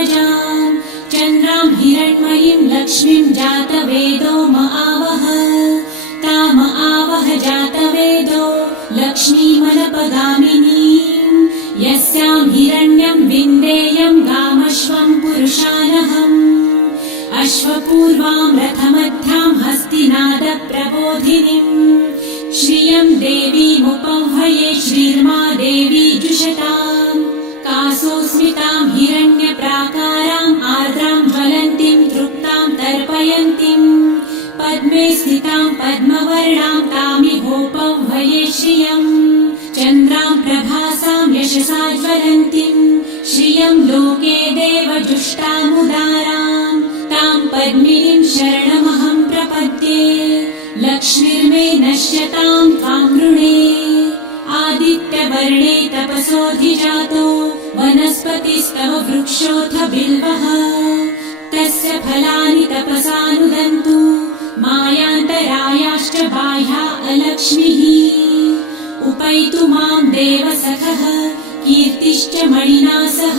प्रजाम् चन्द्रां हिरण्मयीं लक्ष्मीं जातवेदो महावः ताम आवह जातवेदो लक्ष्मीमनपगामिनीं यस्यां हिरण्यं विन्देयं गामश्वं पुरुषानहम् अश्वपूर्वां रथमध्यां हस्तिनादप्रबोधिनीं श्रियं देवीमुपह्वये श्रीर्मा देवी जुषताम् कासोस्मितां हिरण्यप्राकाराम् आर्द्रां ज्वलन्तीं तृप्तां तर्पयन्तीं पद्मे स्थितां पद्मवर्णां तामिहोपह्वये श्रियं चन्द्रां प्रभासां यशसा ज्वलन्तीं श्रियं लोके देवजुष्टामुदारां तां पद्मिनीं शरणमहं प्रपद्ये लक्ष्मीर्मे नश्यतां त्वां वृणे आदित्यवर्णे तपसोऽधिजातो वनस्पतिस्तव वृक्षोऽथ बिल्वः तस्य फलानि तपसानुदन्तु मायान्तरायाश्च बाह्या अलक्ष्मीः उपैतु मां देवसखः कीर्तिश्च मणिना सह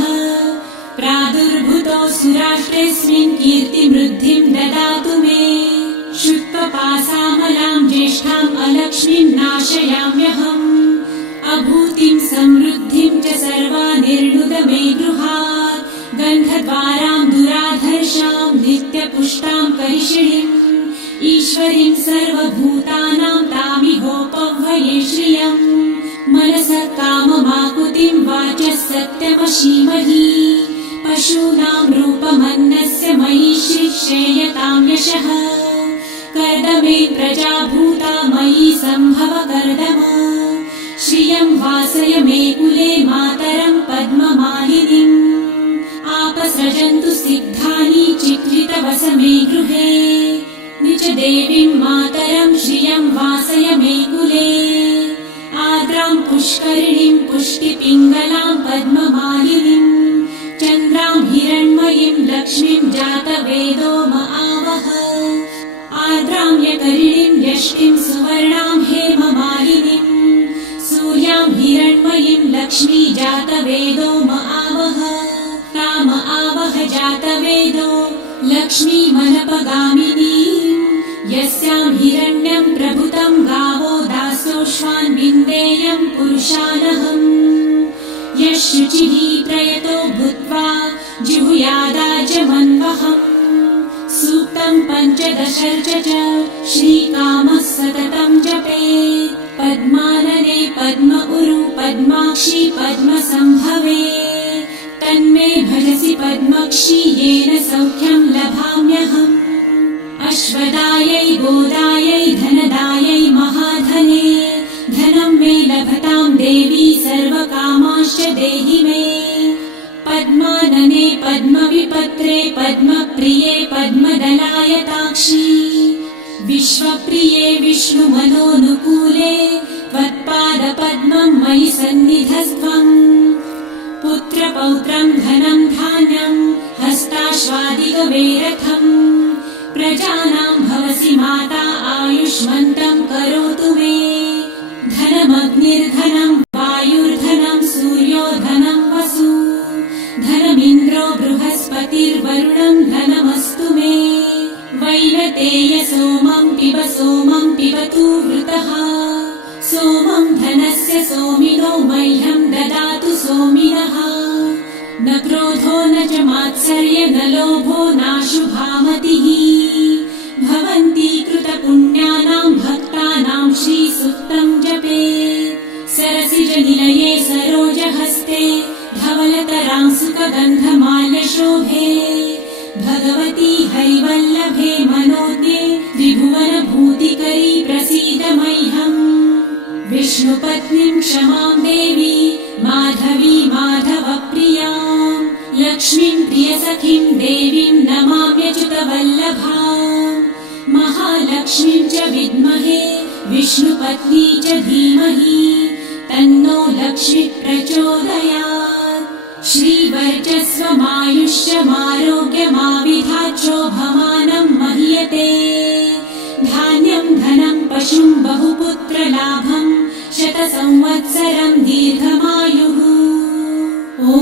प्रादुर्भूतोऽसुराष्ट्रेऽस्मिन् कीर्तिमृद्धिं ददातु मे शुक्लपासामलां ज्येष्ठाम् अलक्ष्मीं नाशयाम्यहम् अभूतिं समृद्धिं च सर्वानिर्णुद मे गृहात् गन्धद्वारां दुराधर्षां नित्यपुष्टां करिषिणीम् ईश्वरीं सर्वभूतानां तामिहोपह्वये श्रियम् मनसः काममाकुतिं वाचः सत्यमशीमहि पशूनां रूपमन्नस्य मयि श्रेयतां यशः कर्दमे प्रजाभूता मयि सम्भव कर्दम श्रियं वासय मे कुले मातरं पद्ममालिनीम् आपसृजन्तु सिद्धानि चिक्लितवस मे गृहे निज देवीं मातरं श्रियं वासय मे कुले आर्द्रां पुष्करिणीं पुष्टिपिङ्गलां पद्ममालिनीं चन्द्रां हिरण्मयीं लक्ष्मीं जातवेदो महावः आर्द्रां यकरिणीं यष्टिं सुवर्णां हेममालिनीं सूर्यां हिरण्मयीं लक्ष्मी जातवेदो महावः ताम आवह जातवेदो लक्ष्मीमनपगामिनीं यस्यां हिरण्यं प्रभुतं गावो दासोऽश्वान् विन्देयं पुरुषानहम् यः शुचिः प्रयतो भूत्वा जिहुयादाजमन्वहम् सूक्तं पञ्चदशर्च च श्रीकामः सततं जपेत् पद्मानने पद्म उरु पद्माक्षी पद्मसम्भवे तन्मे भजसि पद्मक्षी येन सौख्यं लभाम्यहम् अश्वदायै गोदायै धनदायै महाधने धनं मे लभतां देवी सर्वकामांश्च देहि मे पद्मानने पद्मविपत्रे पद्मप्रिये पद्मदलायताक्षी विश्वप्रिये विष्णुमनोनुकूले त्वत्पादपद्मं मयि सन्निधस्त्वम् पुत्रपौत्रं धनं धान्यं हस्ताश्वादिगवेरथम् प्रजानां भवसि माता आयुष्मन्तं करोतु मे धनमग्निर्धनं वायुर्धनं सूर्यो धनं वसु धनमिन्द्रो बृहस्पतिर्वरुणं धनमस्तु मे वैनतेय सोमं पिबतु वृतः सोमं धनस्य सोमिनो मह्यं ददातु सोमिनः न क्रोधो न च मात्सर्य न लोभो नाशुभामतिः भवन्ति कृतपुण्यानां भक्तानां श्रीसूक्तं जपेत् सरसिजनिलये सरोजहस्ते धवलतरां सुखगन्धमाल्यशोभे भगवती हरिवल्लभे मनोज्ञे त्रिभुवनभूतिकरी प्रसीद मह्यम् विष्णुपत्नीं क्षमां देवी माधवी माधवप्रियां लक्ष्मीं प्रियसखीं देवीं नमाम्यच्युतवल्लभाम् महालक्ष्मीं च विद्महे विष्णुपत्नी च धीमहि तन्नो लक्ष्मी प्रचोदयात् श्रीवर्चस्वमायुष्यमारोग्यमाविधाचोभमानं मह्यते धान्यं धनं पशुं बहुपुत्रलाभं शतसंवत्सरं दीर्घमायुः। ॐ